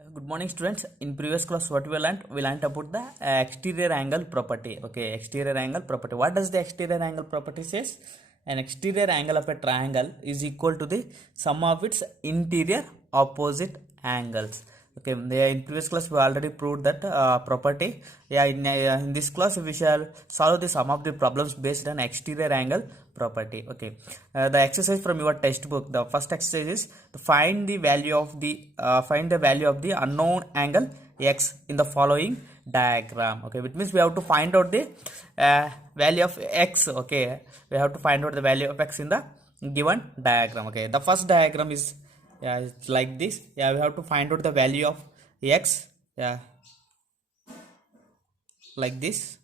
Good morning, students. In previous class, what we learned about the exterior angle property. Okay, exterior angle property. What does the exterior angle property says? An exterior angle of a triangle is equal to the sum of its interior opposite angles. Okay, in previous class we already proved that property. Yeah, in this class we shall solve the sum of the problems based on exterior angle property. Okay, the exercise from your textbook. The first exercise is to find the value of the unknown angle x in the following diagram. Okay, which means we have to find out the value of x. Okay, we have to find out the value of x in the given diagram. Okay, the first diagram is, yeah, it's like this. Yeah, we have to find out the value of x. Yeah, like this.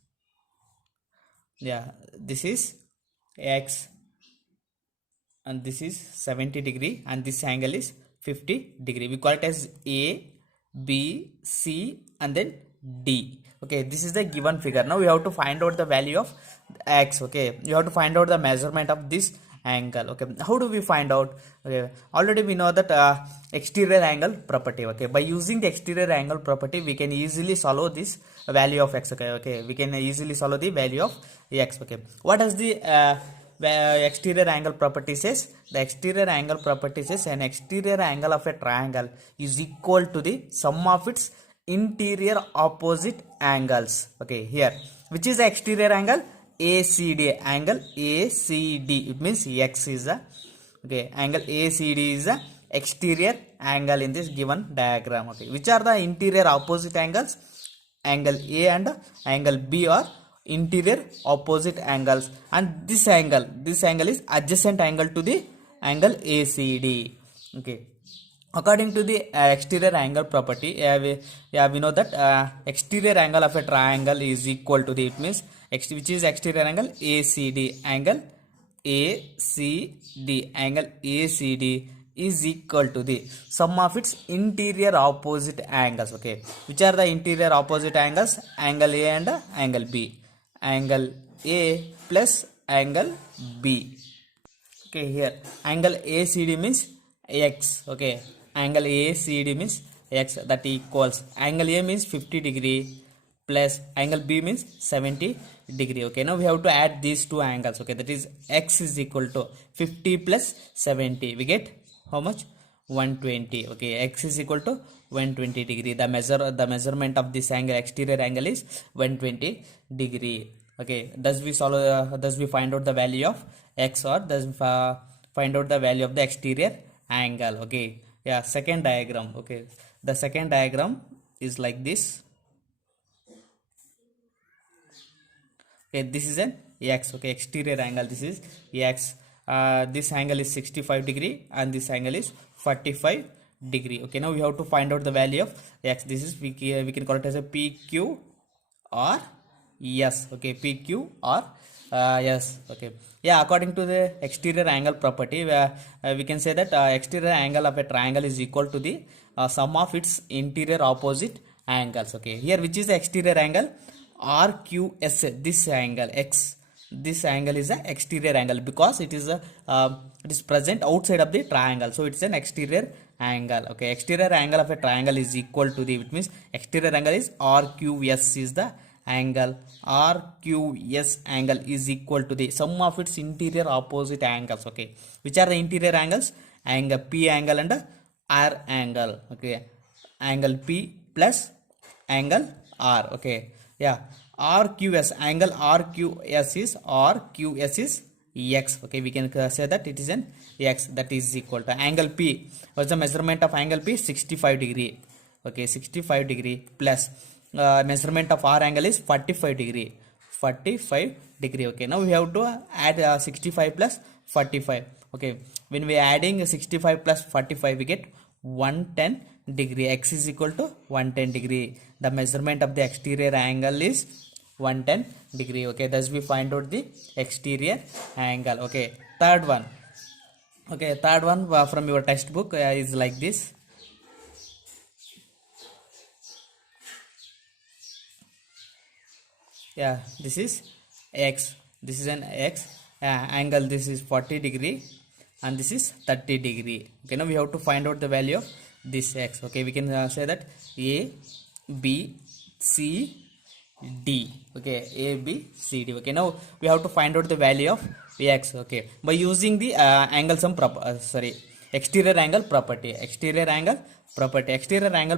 Yeah, this is x and this is 70 degree and this angle is 50 degree. We call it as A, B, C and then D. Okay, this is the given figure. Now we have to find out the value of x. Okay, you have to find out the measurement of this angle. Okay, how do we find out? Okay, already we know that exterior angle property. Okay, by using the exterior angle property we can easily solve this value of x. Okay, we can easily solve the value of x. Okay, what does the exterior angle property says? The exterior angle property says an exterior angle of a triangle is equal to the sum of its interior opposite angles. Okay, here which is the exterior angle? ACD, angle ACD. It means x is the, okay, angle ACD is the exterior angle in this given diagram. Okay, which are the interior opposite angles? Angle A and angle B are interior opposite angles, and this angle is adjacent angle to the angle ACD. Okay, according to the exterior angle property, we know that exterior angle of a triangle is equal to the, it means which is exterior angle ACD, angle ACD is equal to the sum of its interior opposite angles. Okay, which are the interior opposite angles? Angle A and angle B. Angle A plus angle B. Okay, here angle ACD means x. Okay, angle ACD means x, that equals angle A means 50 degree plus angle B means 70 degree. Okay, now we have to add these two angles. Okay, that is x is equal to 50 plus 70. We get how much? 120. Okay, x is equal to 120 degree. The measurement of this angle, exterior angle, is 120 degree. Okay, does we find out the value of x, or does we find out the value of the exterior angle? Okay, yeah, second diagram. Okay, the second diagram is like this. Okay, this is an x. Okay, exterior angle, this is x. This angle is 65 degree and this angle is 45 degree. Okay, now we have to find out the value of x. This is we can call it as a PQ or S. Okay, PQ or S. Okay, yeah, according to the exterior angle property, we can say that exterior angle of a triangle is equal to the sum of its interior opposite angles. Okay, here which is the exterior angle? RQS. This angle x, this angle is the exterior angle because it is present outside of the triangle, so it's an exterior angle. Okay, exterior angle of a triangle is equal to the, it means exterior angle is RQS is the angle. RQS angle is equal to the sum of its interior opposite angles. Okay, which are the interior angles? Angle P angle and R angle. Okay, angle P plus angle R. Okay, yeah, RQS, angle RQS is x. Okay, we can say that it is an x, that is equal to angle P. What's the measurement of angle P? 65 degree. Okay, 65 degree plus measurement of R angle is 45 degree. 45 degree. Okay, now we have to add 65 plus 45. Okay, when we are adding 65 plus 45, we get 110 degree. X is equal to 110 degree. The measurement of the exterior angle is 110 degree. Okay, thus we find out the exterior angle. Okay, third one. Okay, third one from your textbook is like this. Yeah, this is x, this is an x. Angle, this is 40 degree and this is 30 degree. Okay, now we have to find out the value of this x. Okay, we can say that a b c d. Okay, a b c d. Okay, now we have to find out the value of x. Okay, by using the angle sum exterior angle property. Exterior angle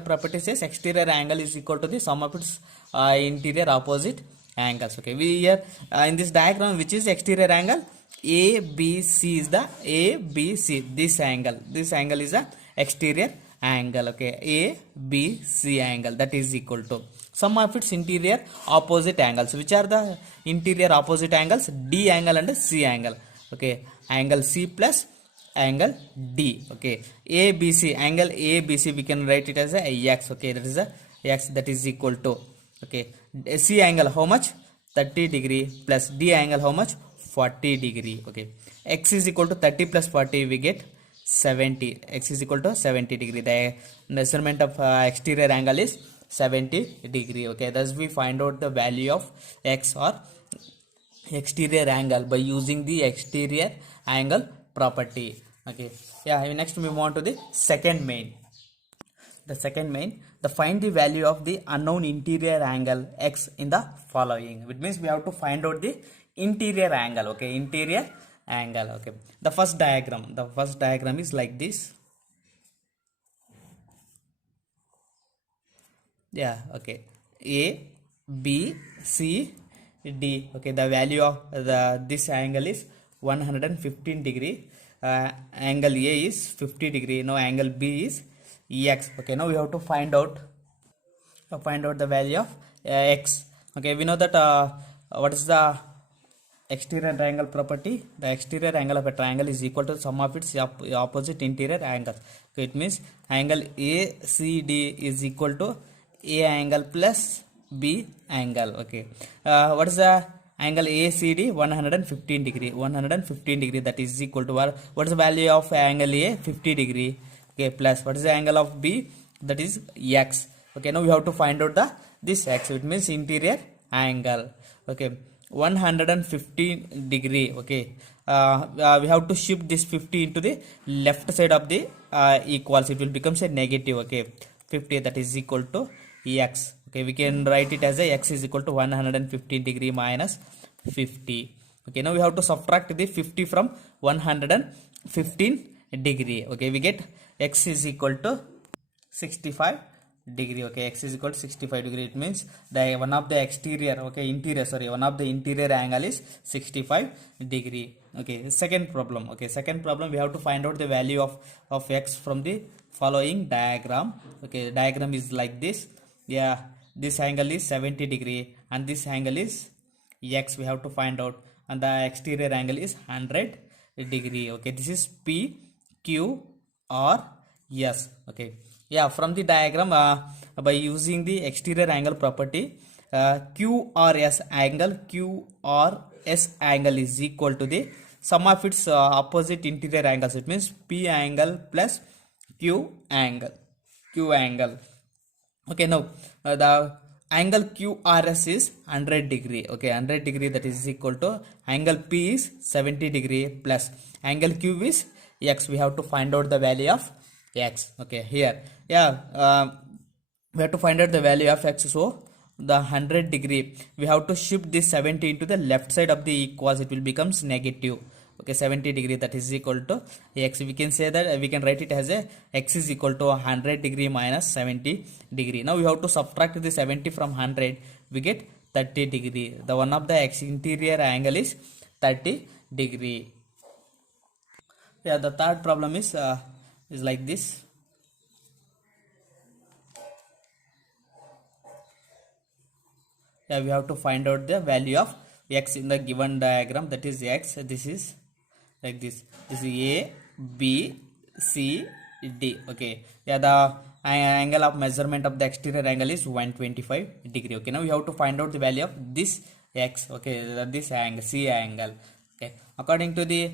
property says exterior angle is equal to the sum of its interior opposite angles. Okay, we here in this diagram, which is exterior angle, ABC is the ABC. This angle is the exterior angle. Okay, ABC angle, that is equal to sum of its interior opposite angles. Which are the interior opposite angles? D angle and C angle. Okay, angle C plus angle D. Okay, ABC angle, ABC we can write it as a x. Okay, that is a x, that is equal to, okay, C angle how much? 30 degree plus D angle how much? 40 degree. Okay, x is equal to 30 plus 40, we get 70. X is equal to 70 degree. The measurement of exterior angle is 70 degree. Okay, thus we find out the value of x or exterior angle by using the exterior angle property. Okay, yeah, next we move on to the second main. The find the value of the unknown interior angle x in the following. Which means we have to find out the interior angle. Okay, interior angle. Okay, the first diagram is like this. Yeah, okay, a b c d. Okay, the value of this angle is 115 degree. Angle a is 50 degree. Now angle b is x. Okay, now we have to find out the value of x. Okay, we know that what is the exterior angle property? The exterior angle of a triangle is equal to sum of its opposite interior angles. Okay, it means angle ACD is equal to A angle plus B angle. Okay, what is the angle ACD? 115 degree. 115 degree, that is equal to what is the value of angle A? 50 degree. Okay, plus what is the angle of B? That is x. Okay, now we have to find out this x. It means interior angle. Okay, 115 degree. Okay, we have to shift this 50 into the left side of the equals. It will become a negative. Okay, 50, that is equal to x. Okay, we can write it as a x is equal to 115 degree minus 50. Okay, now we have to subtract the 50 from 115 degree. Okay, we get x is equal to 65 degree. Okay, x is equal to 65 degree. It means one of the interior angle is 65 degree. Okay, second problem. Okay, second problem, we have to find out the value of x from the following diagram. Okay, diagram is like this. Yeah, this angle is 70 degree and this angle is x. We have to find out, and the exterior angle is 100 degree. Okay, this is P, Q, or S. Okay, yeah, from the diagram, by using the exterior angle property, QRS angle is equal to the sum of its opposite interior angles. It means P angle plus Q angle. Okay, now the angle QRS is 100 degree. Okay, 100 degree, that is equal to angle P is 70 degree plus angle Q is x. We have to find out the value of x. Okay, here, yeah, we have to find out the value of x. So the 100 degree, we have to shift this 70 into the left side of the equals. It will becomes negative. Okay, 70 degree, that is equal to x. We can say that we can write it as a x is equal to 100 degree minus 70 degree. Now we have to subtract the 70 from 100. We get 30 degree. The one of the interior angle is 30 degree. Yeah, the third problem is like this. Yeah, we have to find out the value of x in the given diagram. That is x. This is like this. This is A, B, C, D. Okay, yeah, the angle of measurement of the exterior angle is 125 degree. Okay, now we have to find out the value of this x. Okay, this angle, C angle. Okay, according to the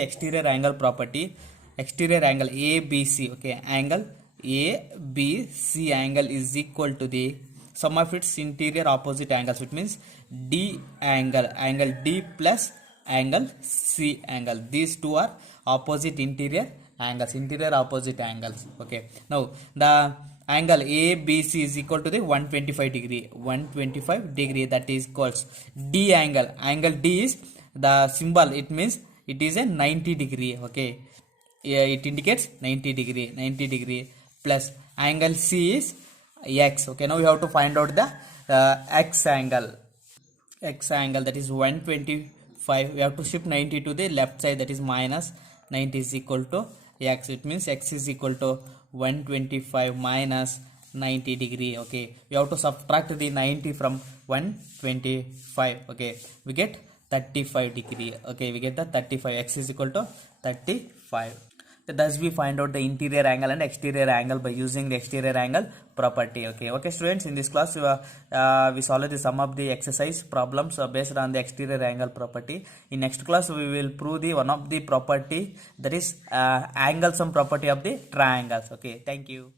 exterior angle property, exterior angle ABC. Okay, angle ABC angle is equal to the sum of its interior opposite angles. It means D angle D plus angle C angle. These two are opposite interior angles, interior opposite angles. Okay, now the angle ABC is equal to the 125 degree, 125 degree, that is equals D angle. Angle D is the symbol, it means it is a 90 degree. Okay, yeah, it indicates 90 degree, 90 degree, plus angle C is X. Okay, now we have to find out the X angle. X angle, that is 125. We have to shift 90 to the left side, that is minus 90 is equal to X. It means X is equal to 125 minus 90 degree. Okay, we have to subtract the 90 from 125. Okay, we get 35 degree. Okay, we get the 35. X is equal to 35. Thus we find out the interior angle and exterior angle by using the exterior angle property. Okay students, in this class we solve the sum of the exercise problems based on the exterior angle property. In next class we will prove the one of the property, that is angle sum property of the triangles. Okay, thank you.